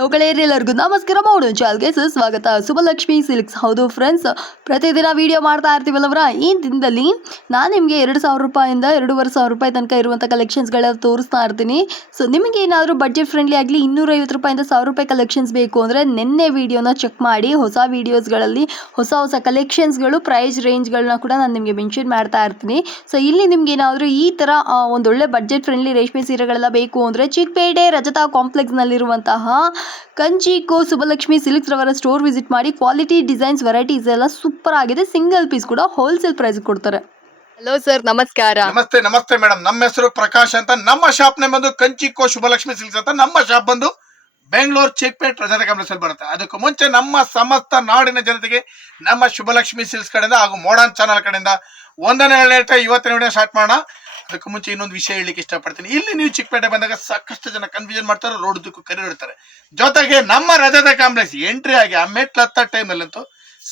ಲೋಕಳೇರಿ ಎಲ್ಲರಿಗೂ ನಮಸ್ಕಾರ. ಮೌನ ಚಾಲ್ಗೆ ಸುಸ್ವಾಗತ. ಸುಬಲಕ್ಷ್ಮಿ ಸಿಲ್ಕ್ಸ್. ಹೌದು ಫ್ರೆಂಡ್ಸ್ ಪ್ರತಿದಿನ ವಿಡಿಯೋ ಮಾಡ್ತಾ ಇರ್ತೀವಲ್ಲವರ? ಈ ದಿನದಲ್ಲಿ ನಾನು ನಿಮಗೆ ಎರಡು ಸಾವಿರ ರೂಪಾಯಿಂದ ಎರಡೂವರೆ ಸಾವಿರ ರೂಪಾಯಿ ತನಕ ಇರುವಂಥ ಕಲೆಕ್ಷನ್ಸ್ಗಳ ತೋರಿಸ್ತಾ ಇರ್ತೀನಿ. ಸೊ ನಿಮಗೆ ಏನಾದರೂ ಬಜೆಟ್ ಫ್ರೆಂಡ್ಲಿ ಆಗಲಿ ಇನ್ನೂರೈವತ್ತು ರೂಪಾಯಿಂದ ಸಾವಿರ ರೂಪಾಯಿ ಕಲೆಕ್ಷನ್ಸ್ ಬೇಕು ಅಂದರೆ ನಿನ್ನೆ ವಿಡಿಯೋನ ಚೆಕ್ ಮಾಡಿ, ಹೊಸ ವೀಡಿಯೋಸ್ಗಳಲ್ಲಿ ಹೊಸ ಹೊಸ ಕಲೆಕ್ಷನ್ಸ್ಗಳು ಪ್ರೈಸ್ ರೇಂಜ್ಗಳನ್ನ ಕೂಡ ನಾನು ನಿಮಗೆ ಮೆನ್ಷನ್ ಮಾಡ್ತಾ ಇರ್ತೀನಿ. ಸೊ ಇಲ್ಲಿ ನಿಮ್ಗೆ ಏನಾದರೂ ಈ ಥರ ಒಂದೊಳ್ಳೆ ಬಜೆಟ್ ಫ್ರೆಂಡ್ಲಿ ರೇಷ್ಮೆ ಸೀರೆಗಳೆಲ್ಲ ಬೇಕು ಅಂದರೆ ಚಿಕ್ಕಪೇಟೆ ರಜತಾ ಕಾಂಪ್ಲೆಕ್ಸ್ನಲ್ಲಿರುವಂತಹ ಕಂಚಿಕೋ ಸುಬ್ಬಲಕ್ಷ್ಮಿ ಸಿಲ್ಕ್ಸ್ ರವರ ಸ್ಟೋರ್ ವಿಸಿಟ್ ಮಾಡಿ ಕ್ವಾಲಿಟಿ ಡಿಸೈನ್ಸ್ ವೆರೈಟೀಸ್ ಎಲ್ಲ ಸೂಪರ್ ಆಗಿದೆ. ಸಿಂಗಲ್ ಪೀಸ್ ಕೂಡ ಹೋಲ್ಸೇಲ್ ಪ್ರೈಸ್ ಕೊಡ್ತಾರೆ. ಹಲೋ ಸರ್ ನಮಸ್ಕಾರ. ನಮಸ್ತೆ ನಮಸ್ತೆ ಮೇಡಮ್ ನಮ್ಮ ಹೆಸರು ಪ್ರಕಾಶ್ ಅಂತ. ನಮ್ಮ ಶಾಪ್ ನೇಮ್ ಬಂದು ಕಂಚಿಕೋ ಶುಭಲಕ್ಷ್ಮಿ ಸಿಲ್ಕ್ಸ್ ಅಂತ. ನಮ್ಮ ಶಾಪ್ ಬಂದು ಬೆಂಗಳೂರು ಚಿಕ್ಪೇಟ್ ರಜಾದ ಕಾಂಪ್ಲೆಕ್ಸ್ ಅಲ್ಲಿ ಬರುತ್ತೆ. ಅದಕ್ಕೂ ಮುಂಚೆ ನಮ್ಮ ಸಮಸ್ತ ನಾಡಿನ ಜನತೆಗೆ ನಮ್ಮ ಶುಭಲಕ್ಷ್ಮಿ ಸಿಲ್ಕ್ಸ್ ಕಡೆಯಿಂದ ಹಾಗೂ ಮೋಡನ್ ಚಾನಲ್ ಕಡೆಯಿಂದ ಒಂದನೇ ಹೇಳ್ತಾ ಇವತ್ತಿನ ವಿಡಿಯೋ ಸ್ಟಾರ್ಟ್ ಮಾಡೋಣ. ಅದಕ್ಕೂ ಮುಂಚೆ ಇನ್ನೊಂದು ವಿಷಯ ಹೇಳಲಿಕ್ಕೆ ಇಷ್ಟಪಡ್ತೀನಿ. ಇಲ್ಲಿ ನೀವು ಚಿಕ್ಕಪೇಟೆ ಬಂದಾಗ ಸಾಕಷ್ಟು ಜನ ಕನ್ಫ್ಯೂಷನ್ ಮಾಡ್ತಾರೆ, ರೋಡ್ ಕರೆ ಇಡ್ತಾರೆ. ಜೊತೆಗೆ ನಮ್ಮ ರಜದ ಕಾಂಪ್ಲೆಕ್ಸ್ ಎಂಟ್ರಿ ಆಗಿ ಆ ಮೆಟ್ಲು ಹತ್ತ ಟೈಮಲ್ಲಂತೂ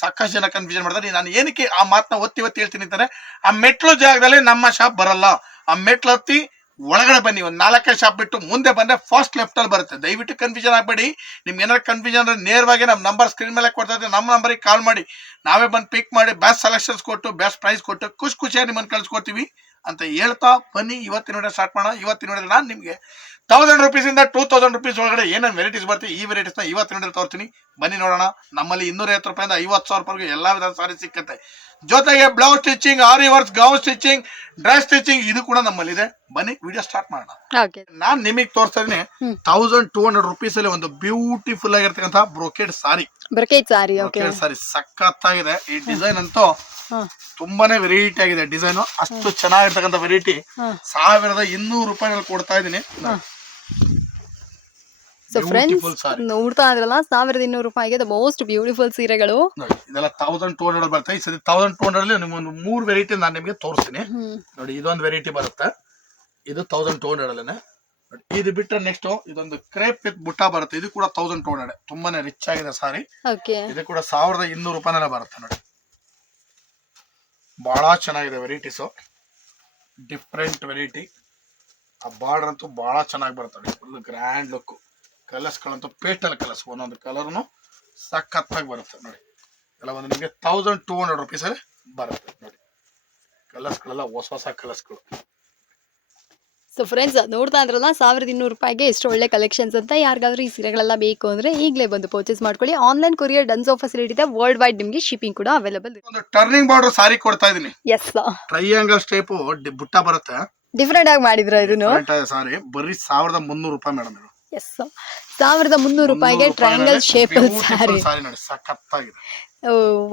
ಸಾಕಷ್ಟು ಜನ ಕನ್ಫ್ಯೂಷನ್ ಮಾಡ್ತಾರೆ. ನಾನು ಏನಕ್ಕೆ ಆ ಮಾತನ್ನ ಒತ್ತಿ ಒತ್ತಿ ಹೇಳ್ತೀನಿ ಅಂತಾರೆ ಆ ಮೆಟ್ಲು ಜಾಗದಲ್ಲಿ ನಮ್ಮ ಶಾಪ್ ಬರಲ್ಲ. ಆ ಮೆಟ್ಲು ಹತ್ತಿ ಒಳಗಡೆ ಬನ್ನಿ. ಒಂದು ನಾಲ್ಕೈದು ಶಾಪ್ ಬಿಟ್ಟು ಮುಂದೆ ಬಂದ್ರೆ ಫಸ್ಟ್ ಲೆಫ್ಟ್ ಅಲ್ಲಿ ಬರುತ್ತೆ. ದಯವಿಟ್ಟು ಕನ್ಫ್ಯೂಷನ್ ಆಗಬೇಡಿ. ನಿಮ್ಗೆ ಏನಾದ್ರು ಕನ್ಫ್ಯೂಷನ್ ಅಂದ್ರೆ ನೇರವಾಗಿ ನಮ್ಮ ನಂಬರ್ ಸ್ಕ್ರೀನ್ ಮೇಲೆ ಕೊಡ್ತಾ ಇದ್ದೀವಿ ನಮ್ಮ ನಂಬರಿಗೆ ಕಾಲ್ ಮಾಡಿ. ನಾವೇ ಬಂದು ಪಿಕ್ ಮಾಡಿ ಬೆಸ್ಟ್ ಸೆಲೆಕ್ಷನ್ಸ್ ಕೊಟ್ಟು ಬೆಸ್ಟ್ ಪ್ರೈಸ್ ಕೊಟ್ಟು, ಖುಷಿ ಖುಷಿಯಾಗಿ ನಿಮ್ಮನ್ನು ಕಳ್ಸಿಕೊಡ್ತೀವಿ. ಅಂತ ಹೇಳ್ತಾ ಬನ್ನಿ. ಇವತ್ತಿನ ಸ್ಟಾರ್ಟ್ ಮಾಡೋಣ. ಇವತ್ತಿನ ನಾನು ನಿಮಗೆ ತೌಸಂಡ್ ರುಪೀಸಿಂದ ಟೂ ತೌಸಂಡ್ ರುಪೀಸ್ ಒಳಗಡೆ ಏನೇನು ವೆರೈಟೀಸ್ ಬರ್ತೀವಿ ಈ ವೆರೈಟೀಸ್ನ ಇವತ್ತಿನ ವಿಡಿಯೋ ತೋರ್ತೀನಿ. ಬನ್ನಿ ನೋಡೋಣ. ನಮ್ಮಲ್ಲಿ ಇನ್ನೂರೈವತ್ತು ರೂಪಾಯಿಂದ ಐವತ್ತು ಸಾವಿರ ರೂಪಾಯಿಗೂ ಎಲ್ಲ ವಿಧದ ಸಾರಿ ಸಿಕ್ಕತ್ತೆ. ಜೊತೆಗೆ blouse stitching aari works gown stitching dress stitching ಇದು ಕೂಡ ನಮ್ಮಲ್ಲಿದೆ. ಬನ್ನಿ ವಿಡಿಯೋ ಸ್ಟಾರ್ಟ್ ಮಾಡೋಣ. ನಾನ್ ನಿಮಗೆ ತೋರಿಸ್ತಾ ಇದೀನಿ. ತೌಸಂಡ್ ಟೂ ಹಂಡ್ರೆಡ್ ರುಪೀಸ್ ಅಲ್ಲಿ ಒಂದು ಬ್ಯೂಟಿಫುಲ್ ಆಗಿರ್ತಕ್ಕಂಥ brocade sari brocade sari brocade sari ಸಖತ್ತಾಗಿದೆ. ಈ ಡಿಸೈನ್ ಅಂತೂ ತುಂಬಾನೇ ವೆರೈಟಿ ಆಗಿದೆ ಡಿಸೈನ್ ಅಷ್ಟು ಚೆನ್ನಾಗಿರ್ತಕ್ಕಂಥ ವೆರೈಟಿ ಸಾವಿರದ ಇನ್ನೂರು ರೂಪಾಯಿನಲ್ಲಿ ಕೊಡ್ತಾ ಇದೀನಿ ಸೊ ಫ್ರೆಂಡ್ಸ್ ನೋಡ್ತಾ ಇದ್ರಲ್ಲ ಸಾವಿರದ ಇನ್ನೂರು ರೂಪಾಯಿಗೆ ದ ಮೋಸ್ಟ್ ಬ್ಯೂಟಿಫುಲ್ ಸೀರೆಗಳು. ನೋಡಿ ಇದೆಲ್ಲ ತೌಸಂಡ್ ಟೂ ಹಂಡ್ರೆಡ್ ಬರುತ್ತೆ. ಈ ಸರಿ ತೌಸಂಡ್ ಟೂ ಹಂಡ್ರೆಡ್ ಅಲ್ಲಿ ನಿಮ್ಗೊಂದು ಮೂರು ವೆರೈಟಿ ನಾನು ನಿಮಗೆ ತೋರಿಸ್ತೀನಿ. ನೋಡಿ ಇದೊಂದು ವೆರೈಟಿ ಬರುತ್ತೆ. ಇದು ತೌಸಂಡ್ ಟೂ ಹಂಡ್ರೆಡ್ ಅಲ್ಲೇ ಇದು ಬಿಟ್ಟರೆ ನೆಕ್ಸ್ಟ್ ಇದೊಂದು ಕ್ರೇಪ್ ವಿತ್ ಬುಟ್ಟ ಬರುತ್ತೆ. ಇದು ಕೂಡ ತೌಸಂಡ್ ಟೂ ಹಂಡ್ರೆಡ್ ತುಂಬಾನೇ ರಿಚ್ ಆಗಿದೆ ಸಾರಿ ಇದು ಕೂಡ ಸಾವಿರದ ಇನ್ನೂರು ರೂಪಾಯಿನೆಲ್ಲ ಬರುತ್ತೆ ನೋಡಿ. ಬಹಳ ಚೆನ್ನಾಗಿದೆ ವೆರೈಟೀಸು ಡಿಫ್ರೆಂಟ್ ವೆರೈಟಿ ಆ ಬಾರ್ಡರ್ ಅಂತೂ ಬಹಳ ಚೆನ್ನಾಗಿ ಬರುತ್ತೆ ನೋಡಿ ಫುಲ್ ಗ್ರ್ಯಾಂಡ್ ಲುಕ್ ಕಲರ್ಸ್ಗಳಂತೂ ಪೇಸ್ಟಲ್ ಕಲರ್ಸ್ ಒಂದೊಂದು ಕಲರ್ನು ಸಖತ್ತಾಗಿ ಬರುತ್ತೆ ನೋಡಿ. ಎಲ್ಲ ಒಂದು ನಿಮಗೆ ತೌಸಂಡ್ ಟೂ ಹಂಡ್ರೆಡ್ ರುಪೀಸಲ್ಲಿ ಬರುತ್ತೆ ನೋಡಿ. ಕಲರ್ಸ್ಗಳೆಲ್ಲ ಹೊಸ ಹೊಸ ಕಲರ್ಸ್ಗಳು. ಸೊ ಫ್ರೆಂಡ್ಸ್ ನೋಡ್ತಾ ಇದ್ರಲ್ಲ ಸಾವಿರದ ಇನ್ನೂರು ರೂಪಾಯಿಗೆ ಎಷ್ಟು ಒಳ್ಳೆ ಕಲೆಕ್ಷನ್ಸ್ ಅಂತ. ಯಾರಿಗಾದ್ರೂ ಈ ಸೀರೆಗಳೆಲ್ಲ ಬೇಕು ಅಂದರೆ ಈಗಲೇ ಬಂದು ಪರ್ಚೇಸ್ ಮಾಡ್ಕೊಳ್ಳಿ. ಆನ್ಲೈನ್ ಕೊರಿಯರ್ ಡನ್ಸೋ ಫೆಸಿಲಿಟಿ ಇದೆ. ವರ್ಲ್ಡ್ ವೈಡ್ ನಿಮಗೆ ಶಿಪ್ಪಿಂಗ್ ಕೂಡ ಅವೈಲೇಬಲ್ ಇದೆ ಒಂದು ಟರ್ನಿಂಗ್ ಬಾರ್ಡರ್ ಸಾರಿ ಕೊಡ್ತಾ ಇದೀನಿ. ಎಸ್ ಟ್ರೈಯಾಂಗಲ್ ಸ್ಟೇಪು ಬುಟ್ಟ ಬರುತ್ತೆ. ಡಿಫ್ರೆಂಟ್ ಆಗಿ ಮಾಡಿದ್ರ ಇದನ್ನು ಸಾರಿ ಬರಿ ಸಾವಿರದ ಮುನ್ನೂರು ರೂಪಾಯಿ ಮೇಡಮ್ ಇದು. ಎಸ್ ಸಾವಿರದ ಮುನ್ನೂರು ರೂಪಾಯಿಗೆ ಟ್ರಯಾಂಗಲ್ ಶೇಪ್ ಸ್ಯಾರಿ ಸಾರಿ. ಸಖತ್ತಾಗಿದೆ.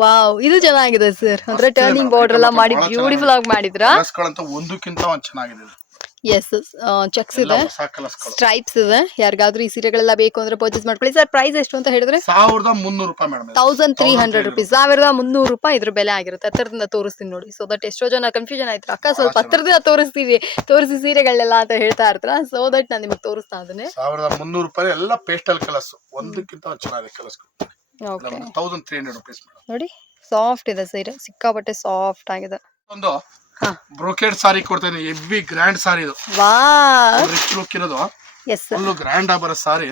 ವಾವ್. ಇದು ಚೆನ್ನಾಗಿದೆ ಸರ್ ಅಂದ್ರೆ ಟರ್ನಿಂಗ್. ಬಾರ್ಡರ್ ಎಲ್ಲ ಮಾಡಿ ಬ್ಯೂಟಿಫುಲ್ ಆಗಿ ಮಾಡಿದ್ರ? ಒಂದಕ್ಕಿಂತ ಒಂದು ಚೆನ್ನಾಗಿದೆ. ಎಸ್ ಚೆಕ್ಸ್ ಇದೆ. ಸ್ಟ್ರೈಪ್ಸ್ ಇದೆ. ಯಾರಿಗಾದ್ರೂ ಈ ಸೀರೆಗಳೆಲ್ಲ ಬೇಕು ಅಂದ್ರೆ ಪರ್ಚೇಸ್ ಮಾಡ್ಕೊಳ್ಳಿ. ಸರ್ ಪ್ರೈಸ್ ಎಷ್ಟು ಅಂತ ಹೇಳಿದ್ರೆ? ಸಾವಿರದ ಮುನ್ನೂರು ರೂಪಾಯಿ madam thousand three hundred rupees ಸಾವಿರದ ಮುನ್ನೂರು ರೂಪಾಯಿ ಇದ್ರ ಬೆಲೆ ಆಗಿರುತ್ತೆ. ಹತ್ತಿರದಿಂದ ತೋರಿಸ್ತೀನಿ ನೋಡಿ. ಸೊ ದಟ್ ಎಷ್ಟೋ ಜನ ಕನ್ಫ್ಯೂಷನ್ ಆಯ್ತು. ಅಕ್ಕ ಸ್ವಲ್ಪ ಹತ್ತಿರದಿಂದ ತೋರಿಸ್ತೀವಿ. ತೋರಿಸಿ ಸೀರೆಗಳೆಲ್ಲ ಅಂತ ಹೇಳ್ತಾ ಇರ್ತಾರ? ಸೊ ದಟ್ ನಾನು ನಿಮಗೆ ತೋರಿಸ್ತಾ ಇದ್ದೇನೆ. ಸಾವಿರದ ಮುನ್ನೂರು ರೂಪಾಯಿ ಎಲ್ಲ ಪೇಸ್ಟಲ್ ಕಲರ್ಸ್ ಒಂದಕ್ಕಿಂತ ಹಂಡ್ರೆಡ್ ರುಪೀಸ್ ನೋಡಿ ಸಾಫ್ಟ್ ಇದೆ ಸೀರೆ. ಸಿಕ್ಕಾಪಟ್ಟೆ ಸಾಫ್ಟ್ ಆಗಿದೆ. ಒಂದು ಬ್ರೋಕೆಡ್ ಸಾರಿ ಕೊಡ್ತಾ ಇದೀನಿ ಹೆವಿ ಗ್ರ್ಯಾಂಡ್ ಸಾರಿ ಇದು. ರಿಚ್ ಲುಕ್ ಇರೋದು. ಎಸ್ ಫುಲ್ ಗ್ರ್ಯಾಂಡ್ ಆ ಬರೋ ಸಾರಿ.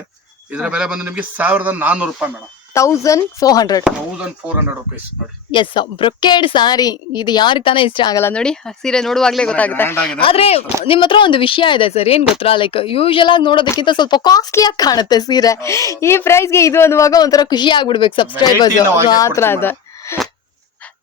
ಇದರ ಬೆಲೆ ಬಂದು ನಿಮಗೆ ಸಾವಿರದ ನಾನ್ನೂರು ರೂಪಾಯಿ madam thousand four hundred thousand four hundred rupees ನೋಡಿ. ಎಸ್ ಬ್ರೊಕೇಡ್ ಸಾರಿ ಇದು ಯಾರಿಗೆ ತಾನೇ ಇಷ್ಟ ಆಗಲ್ಲ ನೋಡಿ. ಸೀರೆ ನೋಡುವಾಗ್ಲೇ ಗೊತ್ತಾಗುತ್ತೆ. ಆದ್ರೆ ನಿಮ್ಮ ಹತ್ರ ಒಂದು ವಿಷಯ ಇದೆ ಸರ್ ಏನ್ ಗೊತ್ತಾ? ಲೈಕ್ ಯೂಶಲ್ ಆಗಿ ನೋಡೋದಕ್ಕಿಂತ ಸ್ವಲ್ಪ ಕಾಸ್ಟ್ಲಿ ಆಗಿ ಕಾಣುತ್ತೆ ಸೀರೆ. ಈ ಪ್ರೈಸ್ಗೆ ಇದು ಅನ್ನುವಾಗ ಒಂಥರ ಖುಷಿ ಆಗ್ಬಿಡ್ಬೇಕು ಸಬ್ಸ್ಕ್ರೈಬರ್ಸ್ ಆ ಮಾತ್ರ ಅದ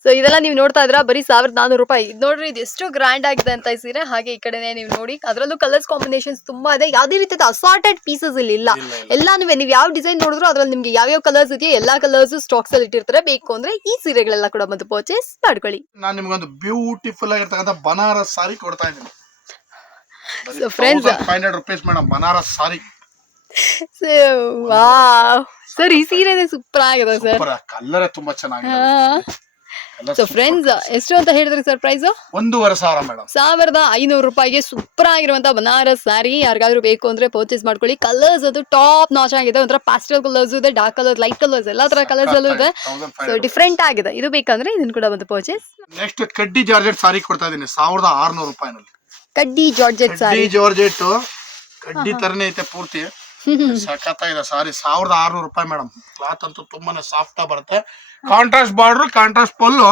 ಸೊ ಇದೆಲ್ಲ ನೀವು ನೋಡ್ತಾ ಇದ್ರ ಬರೀ ಸಾವಿರದ ನಾನೂರು ರೂಪಾಯಿ. ಇದು ನೋಡ್ರಿ ಇದು ಎಷ್ಟು ಗ್ರ್ಯಾಂಡ್ ಆಗಿದೆ ಅಂತ ಸೀರೆ. ಹಾಗೆ ಈ ಕಡೆನೆ ನೀವು ನೋಡಿ. ಅದರಲ್ಲೂ ಕಲರ್ಸ್ ಕಾಂಬಿನೇಷನ್ಸ್ ತುಂಬಾ ಇದೆ. ಯಾವುದೇ ರೀತಿಯ ಅಸಾರ್ಟೆಡ್ ಪೀಸಸ್ ಇಲ್ಲಿ ಇಲ್ಲ. ಎಲ್ಲ ಇಲ್ಲ. ಎಲ್ಲಾನು ನೀವು ಯಾವ ಡಿಸೈನ್ ನೋಡಿದ್ರು ಅದ್ರಲ್ಲಿ ನಿಮ್ಗೆ ಯಾವ್ಯಾವ ಕಲರ್ಸ್ ಇದೆಯೋ ಎಲ್ಲಾ ಕಲರ್ಸ್ ಸ್ಟಾಕ್ಸ್ ಅಲ್ಲಿ ಇಟ್ಟಿರ್ತಾರೆ. ಬೇಕು ಅಂದ್ರೆ ಈ ಸೀರೆಗಳೆಲ್ಲ ಕೂಡ ಬಂದು ಪರ್ಚೇಸ್ ಮಾಡ್ಕೊಳ್ಳಿ. ನಾನು ನಿಮ್ಗೊಂದು ಬ್ಯೂಟಿಫುಲ್ ಆಗಿರ್ತಕ್ಕಂಥ ಬನಾರಸ್ ಸಾರಿ ಕೊಡ್ತಾ ಇದ್ದೀನಿ. So friends five hundred rupees madam Banaras sari sir ಈ ಸೀರೆ ಸೂಪರ್ ಆಗಿದೆ ಸರ್ ಕಲರ್ ಕಲ್ಲರೇ ತುಂಬಾ ಚೆನ್ನಾಗಿದೆ. ಸೊ ಫ್ರೆಂಡ್ಸ್ ಎಷ್ಟು ಅಂತ ಹೇಳಿದ್ರಿ ಸರ್ ಪ್ರೈಸ್ ಒಂದೂವರೆ ಸಾವಿರ ಮೇಡಮ್ ಸಾವಿರದ ಐನೂರು ರೂಪಾಯಿಗೆ ಸೂಪರ್ ಆಗಿರುವಂತ ಬನಾರಸ್ ಸ್ಯಾರಿ ಯಾರಿಗಾದ್ರೂ ಬೇಕು ಅಂದ್ರೆ ಪರ್ಚೇಸ್ ಮಾಡ್ಕೊಳ್ಳಿ. ಕಲರ್ಸ್ ಅದು ಟಾಪ್ ನಾಚ್ ಆಗಿದೆ. ಒಂಥರ ಪಾಸ್ಟಲ್ ಕಲರ್ಸ್ ಇದೆ ಡಾರ್ಕ್ ಕಲರ್ ಲೈಟ್ ಕಲರ್ಸ್ ಎಲ್ಲಾ ತರ ಕಲರ್ಸ್ ಅಲ್ಲೂ ಇದೆ. ಸೊ ಡಿಫ್ರೆಂಟ್ ಆಗಿದೆ. ಇದು ಬೇಕಂದ್ರೆ ಇದನ್ನ ಕೂಡ ಒಂದು ಪರ್ಚೇಸ್ ನೆಕ್ಸ್ಟ್ ಕಡ್ಡಿ ಜಾರ್ಜೆಟ್ ಸಾರಿ ಕೊಡ್ತಾ ಇದ್ದೀನಿ ಸಾವಿರದ ಆರ್ನೂರು ರೂಪಾಯಿನಲ್ಲಿ. ಕಡ್ಡಿ ಜಾರ್ಜೆಟ್ ಸಾರಿ ಜಾರ್ಜೆಟ್ ಕಡ್ಡಿ ತರನೇ ಐತೆ ಪೂರ್ತಿ. ಸಖತ್ತಾಗಿದೆ ಸಾರಿ. ಸಾವಿರದ ಆರ್ನೂರು ರೂಪಾಯಿ ಮೇಡಮ್. ಕ್ಲಾತ್ ಅಂತೂ ತುಂಬಾನೇ ಸಾಫ್ಟ್ ಆಗಿ ಬರುತ್ತೆ. Contrast border contrast pallu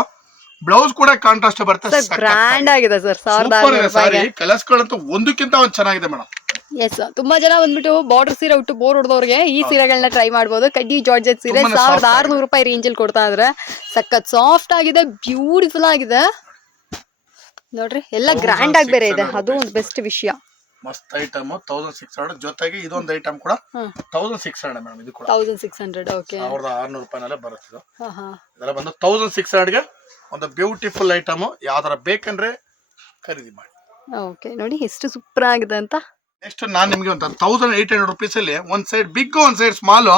blouse ಕೂಡ ಕಾಂಟ್ರಾಸ್ಟ್ ಬರುತ್ತೆ. ಗ್ರ್ಯಾಂಡ್ ಆಗಿದೆ ಸರ್ ಸಾವಿರದ ಸಾರಿ. ರೂಪಾಯಿಗೆ. ಕಲರ್ಸ್ ಗಳಂತೂ ಒಂದಕ್ಕಿಂತ ಒಂದ್ ಚೆನ್ನಾಗಿದೆ ಮೇಡಮ್. ಎಸ್ ತುಂಬಾ ಜನ ಬಂದ್ಬಿಟ್ಟು ಬಾರ್ಡರ್ ಸೀರೆ ಉಟ್ಟು ಬೋರ್ ಹೊಡೆದವ್ರಿಗೆ ಈ ಸೀರೆಗಳನ್ನ ಟ್ರೈ ಮಾಡಬಹುದು ಕಡ್ಡಿ ಜಾರ್ಜೆಟ್ ಸೀರೆ ಸಾವಿರದ ಆರ್ನೂರು ಆರುನೂರು ರೂಪಾಯಿ ರೇಂಜಲ್ಲಿ ಕೊಡ್ತಾ ಇದ್ರೆ ಸಖತ್ ಸಾಫ್ಟ್ ಆಗಿದೆ ಬ್ಯೂಟಿಫುಲ್ ಆಗಿದೆ. ನೋಡ್ರಿ ಎಲ್ಲ ಗ್ರ್ಯಾಂಡ್ ಆಗಿ ಬೇರೆ ಇದೆ. ಅದು ಒಂದು ಬೆಸ್ಟ್ ವಿಷಯ. ಮಸ್ತ್ ಐಟಮ್ ತೌಸಂಡ್ ಸಿಕ್ಸ್ ಹಂಡ್ರೆಡ್ ಜೊತೆಗೆ ಇದೊಂದು ಐಟಮ್ ಕೂಡ hmm thousand six hundred madam ಇದು ಕೂಡ. ತೌಸಂಡ್ ಸಿಕ್ಸ್ ಹಂಡ್ರೆಡ್ ಓಕೆ ಸಾವಿರದ ಆರ್ನೂರು ರೂಪಾಯಿನಲ್ಲೇ ಬರುತ್ತೆ ಇದು. ಹಾ ಹಾ. ಇದೆಲ್ಲ ಬಂದು ತೌಸಂಡ್ ಸಿಕ್ಸ್ ಹಂಡ್ರೆಡ್ಗೆ ಒಂದು ಬ್ಯೂಟಿಫುಲ್ ಐಟಮ್ ಯಾವ್ದಾರ ಬೇಕಂದ್ರೆ ಖರೀದಿ ಮಾಡಿ. ಓಕೆ ನೋಡಿ ಎಷ್ಟು ಸೂಪರ್ ಆಗಿದೆ ಅಂತ. ನೆಕ್ಸ್ಟ್ ನಾನು ನಿಮಗೆ ಒಂದು ತೌಸಂಡ್ ಏಟ್ ಹಂಡ್ರೆಡ್ ರುಪೀಸಲ್ಲಿ ಒಂದ್ ಸೈಡ್ ಬಿಗ್ ಒಂದ್ ಸೈಡ್ ಸ್ಮಾಲ್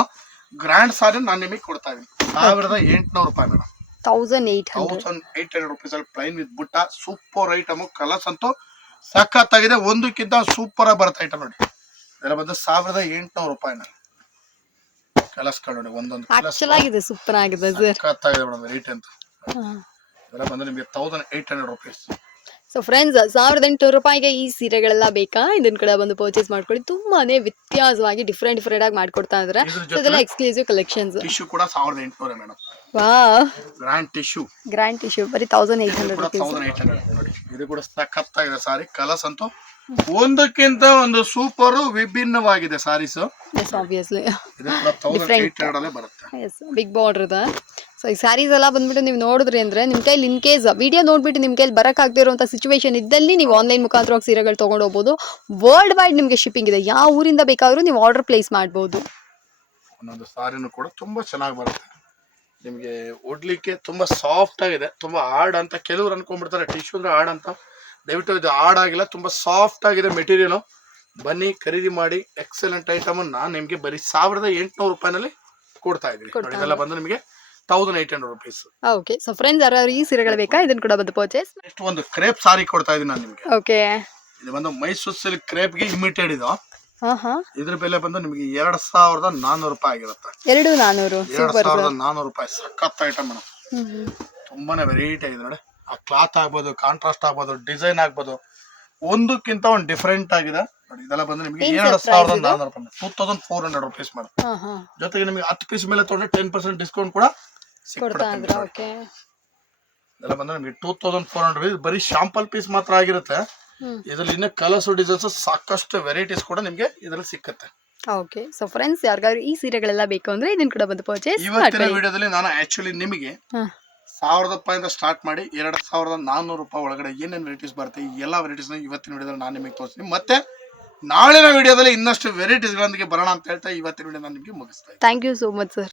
ಗ್ರ್ಯಾಂಡ್ ಸಾರಿ ನಾನು ನಿಮಗೆ ಕೊಡ್ತಾ ಇದ್ದೀನಿ ಸಾವಿರದ ಎಂಟುನೂರು ರೂಪಾಯಿ madam thousand eight hundred thousand eight hundred rupees ಅಲ್ಲಿ ಪ್ಲೈನ್ ವಿತ್ ಬುಟ್ಟ ಸೂಪರ್ ಐಟಮ್ ಕಲರ್ಸ್ ಅಂತೂ ಸಖತ್ತಾಗಿದೆ. ಒಂದಕ್ಕಿಂತ ಸೂಪರ್ ಆಗಿ ಬರುತ್ತೆ ಐಟಮ್ ನೋಡಿ. ಅದರ ಬಂದು ಸಾವಿರದ ಎಂಟುನೂರು ರೂಪಾಯಿನ ಕಲರ್ಸ್ ನೋಡಿ ಒಂದೊಂದು ಆಗಿದೆ ಸೂಪರ್ ಆಗಿದೆ ಸಖತ್ತಾಗಿದೆ ಮೇಡಮ್ ರೇಟ್ ಅಂತ. ಇದೆಲ್ಲ ಬಂದು ನಿಮಗೆ thousand eight hundred rupees so friends ಸಾವಿರದ ಎಂಟುನೂರು ರೂಪಾಯಿಗೆ ಈ ಸೀರೆಗಳೆಲ್ಲ ಬೇಕಾ? ಇದನ್ನ ಕೂಡ ಬಂದು ಪರ್ಚೇಸ್ ಮಾಡ್ಕೊಳ್ಳಿ. ತುಂಬಾನೇ ವ್ಯತ್ಯಾಸವಾಗಿ ಡಿಫ್ರೆಂಟ್ ಡಿಫ್ರೆಂಟ್ ಆಗಿ ಮಾಡ್ಕೊಡ್ತಾ ಇದ್ರೆ. ಇದೆಲ್ಲ ಎಕ್ಸ್ಕ್ಲೂಸಿವ್ ಕಲೆಕ್ಷನ್ಸ್ ಟಿಶ್ಯೂ ಕೂಡ ಸಾವಿರದ ಎಂಟುನೂರ ಮೇಡಮ್ ವಾ ಗ್ರ್ಯಾಂಡ್ ಟಿಶ್ಯೂ ಗ್ರ್ಯಾಂಡ್ ಟಿಶ್ಯೂ ಬರೀ thousand hundred rupees eight hundred ನೋಡಿ. ಇದು ಕೂಡ ಸಖತ್ತಾಗಿದೆ ಸಾರಿ. ಕಲರ್ಸ್ ಅಂತೂ ಒಂದಕ್ಕಿಂತ ಒಂದು ಸೂಪರ್ ವಿಭಿನ್ನವಾಗಿದೆ ಸಾರೀಸ್. ಎಸ್ ಆಬ್ವಿಯಸ್ಲಿ ಇದು ಕೂಡ ತೌಸಂಡ್ Different. ಏಟ್ ಹಂಡ್ರೆಡ್ ಬರುತ್ತೆ. ಎಸ್ ಬಿಗ್ ಬಾರ್ಡರ್ ಇದೆ ಸೊ ಈ ಸ್ಯಾರೀಸ್ ಎಲ್ಲ ಬಂದ್ಬಿಟ್ಟು ನೀವು ನೋಡಿದ್ರಿ ಅಂದರೆ ನಿಮ್ಮ ಕೈಲಿ ಇನ್ ಕೇಸ್ ವಿಡಿಯೋ ನೋಡ್ಬಿಟ್ಟು ನಿಮ್ಮ ಕೈಲಿ ಬರೋಕ್ಕಾಗದೇ ಇರುವಂಥ ಸಿಚುವೇಶನ್ ಇದ್ದಲ್ಲಿ ನೀವು ಆನ್ಲೈನ್ ಮುಖಾಂತರವಾಗಿ ಸೀರೆಗಳು ತೊಗೊಂಡು ಹೋಗ್ಬೋದು. ವರ್ಲ್ಡ್ ವೈಡ್ ನಿಮಗೆ ಶಿಪ್ಪಿಂಗ್ ಇದೆ. ಯಾವ ಊರಿಂದ ಬೇಕಾದರೂ ನೀವು ಆರ್ಡರ್ ಪ್ಲೇಸ್ ಮಾಡ್ಬೋದು. ಒಂದೊಂದು ಸಾರಿನೂ ಕೂಡ ತುಂಬ ಚೆನ್ನಾಗಿ ಬರುತ್ತೆ. ನಿಮಗೆ ಉಡ್ಲಿಕ್ಕೆ ತುಂಬ ಸಾಫ್ಟ್ ಆಗಿದೆ. ತುಂಬಾ ಹಾರ್ಡ್ ಅಂತ ಕೆಲವ್ರು ಅನ್ಕೊಂಡ್ಬಿಡ್ತಾರೆ. ಟಿಶ್ಯೂ ಅಂದ್ರೆ ಹಾರ್ಡ್ ಅಂತ. ದಯವಿಟ್ಟು ಇದು ಹಾರ್ಡ್ ಆಗಿಲ್ಲ ತುಂಬ ಸಾಫ್ಟ್ ಆಗಿದೆ ಮೆಟೀರಿಯಲ್ ಬನ್ನಿ ಖರೀದಿ ಮಾಡಿ ಎಕ್ಸಲೆಂಟ್ ಐಟಮ್ ನಾನು ನಿಮಗೆ ಬರೀ ಸಾವಿರದ ಎಂಟುನೂರು ರೂಪಾಯಿನಲ್ಲಿ ಕೊಡ್ತಾ ಇದ್ದೀನಿ. ಇದೆಲ್ಲ ಬಂದು ನಿಮಗೆ thousand eight hundred rupees okay so friends ಯಾರು ಈ ಸೀರೆಗಳು ಬೇಕಾ? ಇದನ್ನ ಕೂಡ ಬಂದು ಪರ್ಚೇಸ್ ನೆಕ್ಸ್ಟ್ ಒಂದು ಕ್ರೇಪ್ ಸಾರಿ ಕೊಡ್ತಾ ಇದೀನಿ ನಾನು ನಿಮಗೆ. ಓಕೆ ಇದು ಬಂದು ಮೈಸೂರು ಸಿಲ್ಕ್ ಕ್ರೇಪ್ಗೆ ಇಮಿಟೆಡ್ ಇದು. ಹಾಂ ಹಾಂ ಇದ್ರ ಬೆಲೆ ಬಂದು ನಿಮಗೆ ಎರಡ್ ಸಾವಿರದ ನಾನೂರು ರೂಪಾಯಿ ಆಗಿರುತ್ತೆ. ಎರಡು ನಾನೂರು. ಎರಡ್ ಸಾವಿರದ ನಾನೂರು ರೂಪಾಯಿ. ಸಖತ್ ಐಟಮ್ ಮೇಡಮ್ ತುಂಬಾನೇ ವೆರೈಟಿ ಆಗಿದೆ ನೋಡಿ. ಆ ಕ್ಲಾತ್ ಆಗ್ಬೋದು ಕಾಂಟ್ರಾಸ್ಟ್ ಆಗ್ಬೋದು ಡಿಸೈನ್ ಆಗ್ಬೋದು. ಒಂದಕ್ಕಿಂತ ಒಂದು ಡಿಫ್ರೆಂಟ್ ಆಗಿದೆ. ನೋಡಿ ಇದೆಲ್ಲ ಬಂದು ನಿಮಗೆ ಎರಡು ಸಾವಿರದ ನಾನೂರು ರೂಪಾಯಿ two thousand four hundred rupees madam ಜೊತೆಗೆ ನಿಮಗೆ ಹತ್ತು ಪೀಸ್ ಮೇಲೆ ತೊಗೊಂಡ್ರೆ ಟೆನ್ ಪರ್ಸೆಂಟ್ ಡಿಸ್ಕೌಂಟ್ ಕೂಡ ಕೊಡ್ತಾ ಸಿಕ್ಬಿಡುತ್ತೆ ಇದ್ರ ಓಕೆ. ಇದೆಲ್ಲ ಬಂದ್ರೆ ನಿಮಗೆ ಟೂ ತೌಸಂಡ್ ಫೋರ್ ಹಂಡ್ರೆಡ್ ಬರೀ ಶಾಂಪಲ್ ಪೀಸ್ ಮಾತ್ರ ಆಗಿರುತ್ತೆ. ಇದರಲ್ಲಿ ಇನ್ನೂ ಕಲರ್ಸ್ ಡಿಸೈನ್ಸ್ ಸಾಕಷ್ಟು ವೆರೈಟೀಸ್ ಕೂಡ ನಿಮಗೆ ಇದರಲ್ಲಿ ಸಿಕ್ಕುತ್ತೆ. ಓಕೆ ಸೊ ಫ್ರೆಂಡ್ಸ್ ಯಾರಿಗಾದ್ರು ಈ ಸೀರೆಗಳೆಲ್ಲ ಬೇಕು ಅಂದ್ರೆ ಇದನ್ನ ಕೂಡ ಬಂದು ಪರ್ಚೇಸ್ ಇವತ್ತಿನ ವಿಡಿಯೋದಲ್ಲಿ ನಾನು ಆಕ್ಚುಲಿ ನಿಮಗೆ ಸಾವಿರದ ರೂಪಾಯಿಂದ ಸ್ಟಾರ್ಟ್ ಮಾಡಿ ಎರಡು ಸಾವಿರದ ನಾನ್ನೂರು ರೂಪಾಯಿ ಒಳಗಡೆ ಏನೇನು ವೆರೈಟೀಸ್ ಬರುತ್ತೆ ಈ ಎಲ್ಲ ವೆರೈಟೀಸ್ನ ಇವತ್ತಿನ ವಿಡಿಯೋದಲ್ಲಿ ನಾನು ನಿಮಗೆ ತೋರಿಸ್ತೀನಿ. ಮತ್ತೆ ನಾಳಿನ ವಿಡಿಯೋದಲ್ಲಿ ಇನ್ನಷ್ಟು ವೆರೈಟೀಸ್ಗಳೊಂದಿಗೆ ಬರೋಣ ಅಂತ ಹೇಳ್ತಾ ಇವತ್ತಿನ ವಿಡಿಯೋ ನಾನು ನಿಮಗೆ ಮುಗಿಸ್ತೇನೆ thank you so much sir